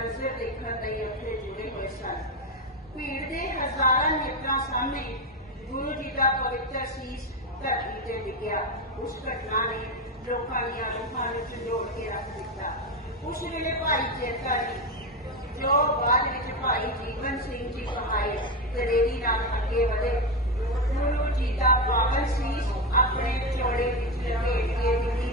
ਮੰਜ਼ਰ ਦੇਖਣ ਲਈ ਉੱਥੇ ਜੁੜੇ ਹੋਏ ਸਨ। ਭੀੜ ਦੇ ਹਜ਼ਾਰਾਂ ਨੇਤਰਾਂ ਸਾਹਮਣੇ ਗੁਰੂ ਜੀ ਦਾ ਪਵਿੱਤਰ ਸੀਸ ਧਰਤੀ ਤੇ ਡਿੱਗਿਆ। ਉਸ ਘਟਨਾ ਨੇ ਲੋਕਾਂ ਦੀਆਂ ਰੂਹਾਂ ਨੂੰ ਝੰਡੋੜ ਕੇ ਰੱਖ ਦਿੱਤਾ। ਉਸ ਵੇਲੇ ਭਾਈ ਚੇਤਾ ਜੀ, ਜੋ ਬਾਅਦ ਵਿੱਚ ਭਾਈ ਜੀਵਨ ਸਿੰਘ ਜੀ ਕਹਾਏ ਤੇਰੀ ਨਾਲ ਅੱਗੇ ਵਧੇ, ਗੁਰੂ ਜੀ ਦਾ ਪਾਵਨ ਸੀਸ ਆਪਣੇ ਚੋਲੇ ਵਿੱਚ ਲਪੇਟ ਕੇ ਦਿੱਲੀ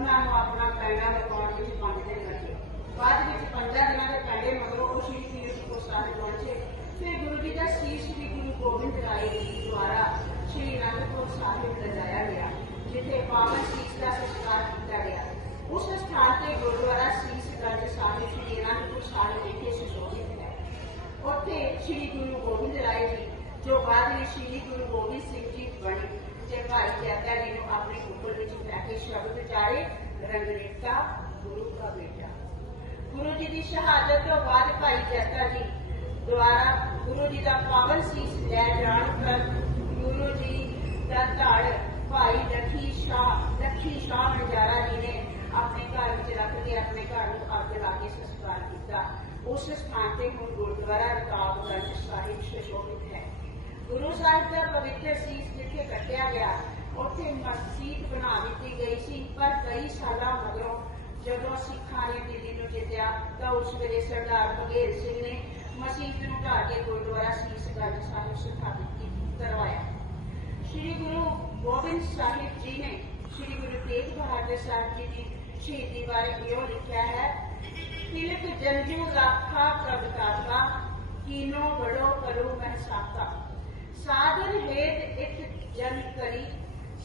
ਉਹਨਾਂ ਨੂੰ ਆਪਣਾ ਪੈਣਾ ਲਗਾਉਣ ਵਿੱਚ ਪੰਜ ਦਿਨ ਲੱਗੇ ਬਾਅਦ ਵਿੱਚ 15 ਦਿਨਾਂ ਦੇ ਪਹਿਲੇ ਮਗਰੋਂ ਉਹ ਸ਼੍ਰੀ ਕੀਰਤਪੁਰ ਸਾਹਿਬ ਪਹੁੰਚੇ। ਫਿਰ ਗੁਰੂ ਜੀ ਦਾ ਸੀਸ ਸ੍ਰੀ ਗੁਰੂ ਗੋਬਿੰਦ ਰਾਏ ਜੀ ਦੁਆਰਾ ਸ਼੍ਰੀ ਅਨੰਦਪੁਰ ਸਾਹਿਬ ਲਿਜਾਇਆ ਗਿਆ, ਜਿੱਥੇ ਪਾਵਨ ਸੀਸ ਦਾ ਸੰਸਕਾਰ ਕੀਤਾ ਗਿਆ। ਉਸ ਸਥਾਨ ਤੇ ਗੁਰਦੁਆਰਾ ਸੀਸ ਗੰਜ ਸਾਹਿਬ, ਸ਼੍ਰੀ ਅਨੰਦਪੁਰ ਸਾਹਿਬ ਵਿਖੇ ਸੁਸ਼ੋਭਿਤ ਹੈ ਉੱਥੇ ਸ਼੍ਰੀ ਗੁਰੂ ਗੋਬਿੰਦ ਰਾਏ ਜੀ, ਜੋ ਬਾਅਦ ਵਿੱਚ ਸ਼੍ਰੀ ਗੁਰੂ ਗੋਬਿੰਦ ਸਿੰਘ ਜੀ ਬਣੇ, ਤੇ ਭਾਈ ਜੈਤਾ ਜੀ ਨੂੰ ਆਪਣੇ ਕੁੱਪੜ ਵਿੱਚ ਲੈ ਕੇ ਸ਼ਬਦ ਚਾਰੇ ਰੰਗਰੇਟਾ, ਗੁਰੂ ਦਾ ਬੇਟਾ। ਗੁਰੂ ਜੀ ਦੀ ਸ਼ਹਾਦਤ ਤੋਂ ਬਾਅਦ ਭਾਈ ਜੈਤਾ ਜੀ ਦੁਆਰਾ ਗੁਰੂ ਜੀ ਦਾ ਪਾਵਨ ਸੀਸ ਲੈ ਜਾਣ ਕਰ ਗੁਰੂ ਜੀ ਦਾ ਧੜ ਭਾਈ ਲਖੀ ਸ਼ਾਹ ਲਖੀ ਸ਼ਾਹ ਨਜਾਰਾ ਜੀ ਨੇ ਆਪਣੇ ਘਰ ਵਿੱਚ ਰੱਖ ਕੇ ਆਪਣੇ ਘਰ ਨੂੰ ਅੱਗ ਲਾ ਕੇ ਸੰਸਕਾਰ ਕੀਤਾ। ਉਸ ਸਥਾਨ ਤੇ ਹੁਣ ਗੁਰਦੁਆਰਾ ਰਕਾਬਗੰਜ ਸਾਹਿਬ ਸੁਸ਼ੋਭਿਤ ਹੈ। ਗੁਰੂ ਸਾਹਿਬ ਦਾ ਪਵਿੱਤਰ ਸੀਸ ਜਿੱਥੇ ਕੱਟਿਆ ਗਿਆ मस्जिद बना दी गई थी पर कई शाला नगरों जगहों सिखाने के लिए चेत्या तो उस वे सरदार बघेल सिंह ने मसीह गुरु के गुरुद्वारा शीश गंज साहिब स्थापित करवाया श्री गुरु गोविंद साहिब जी ने श्री गुरु तेग बहादुर साहब जी की शहीदी बारे यो लिखा है तिलक जंजू लाखा कब कीनो बड़ो करो महसाका साधन हेत इत जन